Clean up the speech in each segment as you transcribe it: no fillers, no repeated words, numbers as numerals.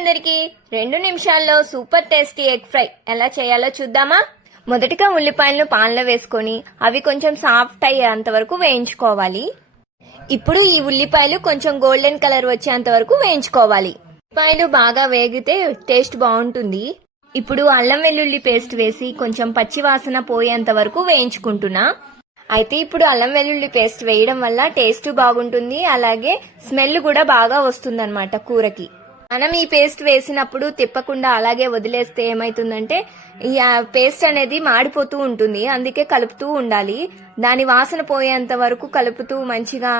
అందరికి 2 నిమిషాల్లో super tasty egg fry ఎలా చేయాలో చూద్దామా. మొదటిగా ఉల్లిపాయలను పాన్లో వేసుకొని అవి కొంచెం సాఫ్ట్ అయ్యేంత వరకు వేయించుకోవాలి. ఇప్పుడు ఈ ఉల్లిపాయలు కొంచెం గోల్డెన్ కలర్ వచ్చేంత వరకు వేయించుకోవాలి. ఉల్లిపాయలు బాగా వేగితే టేస్ట్ బాగుంటుంది. ఇప్పుడు అల్లం వెల్లుల్లి పేస్ట్ వేసి కొంచెం పచ్చి వాసన పోయేంత వరకు వేయించుకుంటున్నా. అయితే ఇప్పుడు అల్లం వెల్లుల్లి పేస్ట్ వేయడం వల్ల టేస్ట్ బాగుంటుంది, అలాగే స్మెల్ కూడా బాగా వస్తుందన్నమాట కూరకి. మనం ఈ పేస్ట్ వేసినప్పుడు తిప్పకుండా అలాగే వదిలేస్తే ఏమైతుందంటే ఈ పేస్ట్ అనేది మాడిపోతూ ఉంటుంది. అందుకే కలుపుతూ ఉండాలి. దాని వాసన పోయేంత వరకు కలుపుతూ మంచిగా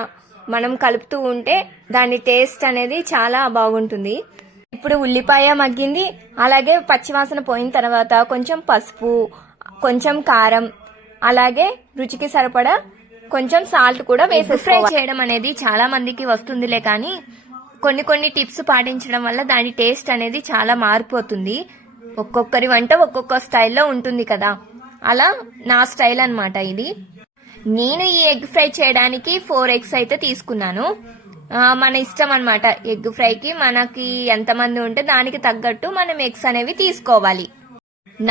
మనం కలుపుతూ ఉంటే దాని టేస్ట్ అనేది చాలా బాగుంటుంది. ఇప్పుడు ఉల్లిపాయ మగ్గింది, అలాగే పచ్చివాసన పోయిన తర్వాత కొంచెం పసుపు, కొంచెం కారం, అలాగే రుచికి సరిపడా కొంచెం సాల్ట్ కూడా వేసి ఫ్రై చేయడం అనేది చాలా మందికి వస్తుందిలే, కానీ కొన్ని టిప్స్ పాటించడం వల్ల దాని టేస్ట్ అనేది చాలా మారిపోతుంది. ఒక్కొక్కరి వంట ఒక్కొక్క స్టైల్లో ఉంటుంది కదా, అలా నా స్టైల్ అన్నమాట ఇది. నేను ఈ ఎగ్ ఫ్రై చేయడానికి 4 eggs అయితే తీసుకున్నాను. మన ఇష్టం అన్నమాట. ఎగ్ ఫ్రైకి మనకి ఎంతమంది ఉంటే దానికి తగ్గట్టు మనం ఎగ్స్ అనేవి తీసుకోవాలి.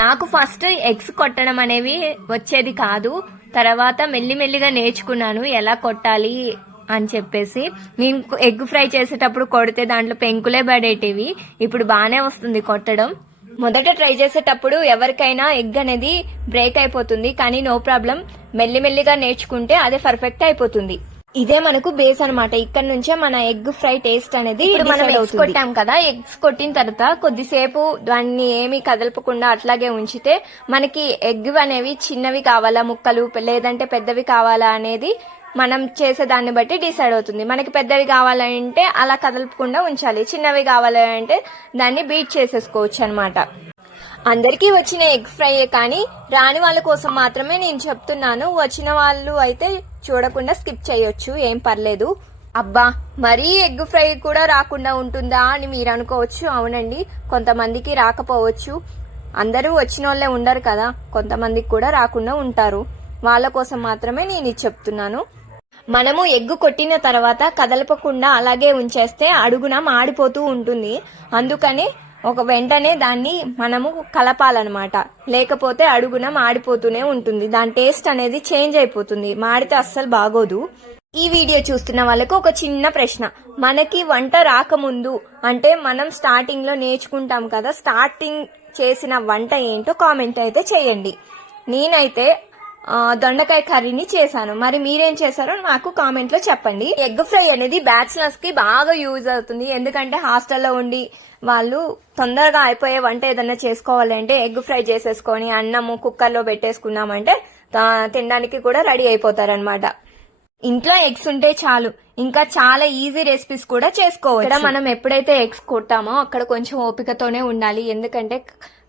నాకు ఫస్ట్ ఎగ్స్ కొట్టడం అనేవి వచ్చేది కాదు. తర్వాత మెల్లిమెల్లిగా నేర్చుకున్నాను ఎలా కొట్టాలి అని చెప్పేసి. నేను ఎగ్ ఫ్రై చేసేటప్పుడు కొడితే దాంట్లో పెంకులే పడేటివి. ఇప్పుడు బాగానే వస్తుంది కొట్టడం. మొదట ట్రై చేసేటప్పుడు ఎవరికైనా ఎగ్ అనేది బ్రేక్ అయిపోతుంది, కానీ నో ప్రాబ్లం, మెల్లిమెల్లిగా నేర్చుకుంటే అదే పర్ఫెక్ట్ అయిపోతుంది. ఇదే మనకు బేస్ అన్నమాట. ఇక్కడ నుంచే మన ఎగ్ ఫ్రై టేస్ట్ అనేది మనం ఎగ్స్ కొట్టాం కదా, ఎగ్స్ కొట్టిన తర్వాత కొద్దిసేపు దాన్ని ఏమి కదలపకుండా అట్లాగే ఉంచితే మనకి ఎగ్ అనేవి చిన్నవి కావాలా ముక్కలు లేదంటే పెద్దవి కావాలా అనేది మనం చేసే దాన్ని బట్టి డిసైడ్ అవుతుంది. మనకి పెద్దవి కావాలంటే అలా కదలపకుండా ఉంచాలి, చిన్నవి కావాలంటే దాన్ని బీట్ చేసేసుకోవచ్చు అనమాట. అందరికీ వచ్చిన ఎగ్ ఫ్రైయే, కానీ రాని వాళ్ళ కోసం మాత్రమే నేను చెప్తున్నాను. వచ్చిన వాళ్ళు అయితే చూడకుండా స్కిప్ చేయొచ్చు, ఏం పర్లేదు. అబ్బా, మరీ ఎగ్ ఫ్రై కూడా రాకుండా ఉంటుందా అని మీరు అనుకోవచ్చు. అవునండి, కొంతమందికి రాకపోవచ్చు. అందరూ వచ్చిన వాళ్ళే ఉండరు కదా, కొంతమందికి కూడా రాకుండా ఉంటారు. వాళ్ళ కోసం మాత్రమే నేను ఇది చెప్తున్నాను. మనము ఎగ్గు కొట్టిన తర్వాత కదలపకుండా అలాగే ఉంచేస్తే అడుగున మాడిపోతూ ఉంటుంది. అందుకని వెంటనే దాన్ని మనము కలపాలన్నమాట. లేకపోతే అడుగున మాడిపోతూనే ఉంటుంది. దాని టేస్ట్ అనేది చేంజ్ అయిపోతుంది. మాడితే అస్సలు బాగోదు. ఈ వీడియో చూస్తున్న వాళ్ళకు ఒక చిన్న ప్రశ్న. మనకి వంట రాకముందు అంటే మనం స్టార్టింగ్ లో నేర్చుకుంటాం కదా, స్టార్టింగ్ చేసిన వంట ఏంటో కామెంట్ అయితే చేయండి. నేనైతే దొండకాయ కర్రీని చేశాను. మరి మీరేం చేశారో నాకు కామెంట్ లో చెప్పండి. ఎగ్ ఫ్రై అనేది బ్యాచిలర్స్ కి బాగా యూజ్ అవుతుంది. ఎందుకంటే హాస్టల్లో ఉండి వాళ్ళు తొందరగా అయిపోయే వంట ఏదన్నా చేసుకోవాలంటే ఎగ్ ఫ్రై చేసేసుకొని అన్నము కుక్కర్లో పెట్టేసుకున్నామంటే తినడానికి కూడా రెడీ అయిపోతారనమాట. ఇంట్లో ఎగ్స్ ఉంటే చాలు, ఇంకా చాలా ఈజీ రెసిపీస్ కూడా చేసుకోవచ్చు. మనం ఎప్పుడైతే ఎగ్స్ కొట్టామో అక్కడ కొంచెం ఓపికతోనే ఉండాలి. ఎందుకంటే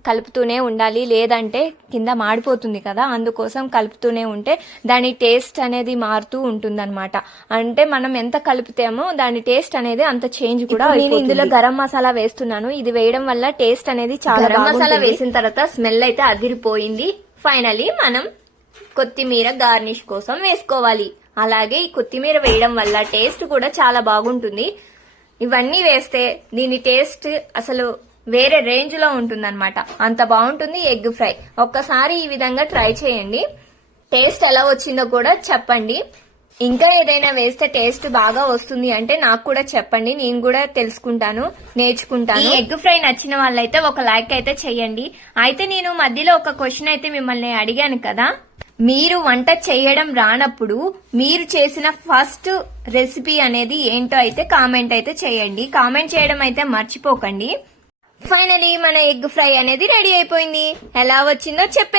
కలుపుతూనే ఉండాలి, లేదంటే కింద మాడిపోతుంది కదా. అందుకోసం కలుపుతూనే ఉంటే దాని టేస్ట్ అనేది మారుతూ ఉంటుందన్నమాట. అంటే మనం ఎంత కలుపుతామో దాని టేస్ట్ అనేది అంత చేంజ్ కూడా. నేను ఇందులో గరం మసాలా వేస్తున్నాను. ఇది వేయడం వల్ల టేస్ట్ అనేది చాలా. గరం మసాలా వేసిన తర్వాత స్మెల్ అయితే అదిరిపోయింది. ఫైనలీ మనం కొత్తిమీర గార్నిష్ కోసం వేసుకోవాలి. అలాగే ఈ కొత్తిమీర వేయడం వల్ల టేస్ట్ కూడా చాలా బాగుంటుంది. ఇవన్నీ వేస్తే దీని టేస్ట్ అసలు వేరే రేంజ్ లో ఉంటుందన్నమాట. అంత బాగుంటుంది ఎగ్ ఫ్రై. ఒక్కసారి ఈ విధంగా ట్రై చేయండి. టేస్ట్ ఎలా వచ్చిందో కూడా చెప్పండి. ఇంకా ఏదైనా వేస్తే టేస్ట్ బాగా వస్తుంది అంటే నాకు కూడా చెప్పండి, నేను కూడా తెలుసుకుంటాను, నేర్చుకుంటాను. ఈ ఎగ్ ఫ్రై నచ్చిన వాళ్ళైతే ఒక లైక్ అయితే చెయ్యండి. అయితే నేను మధ్యలో ఒక క్వశ్చన్ అయితే మిమ్మల్ని అడిగాను కదా, మీరు వంట చేయడం రానప్పుడు మీరు చేసిన ఫస్ట్ రెసిపీ అనేది ఏంటో అయితే కామెంట్ అయితే చేయండి. కామెంట్ చేయడం అయితే మర్చిపోకండి. ఫైనలీ మన ఎగ్ ఫ్రై అనేది రెడీ అయిపోయింది. ఎలా వచ్చిందో చెప్పేసి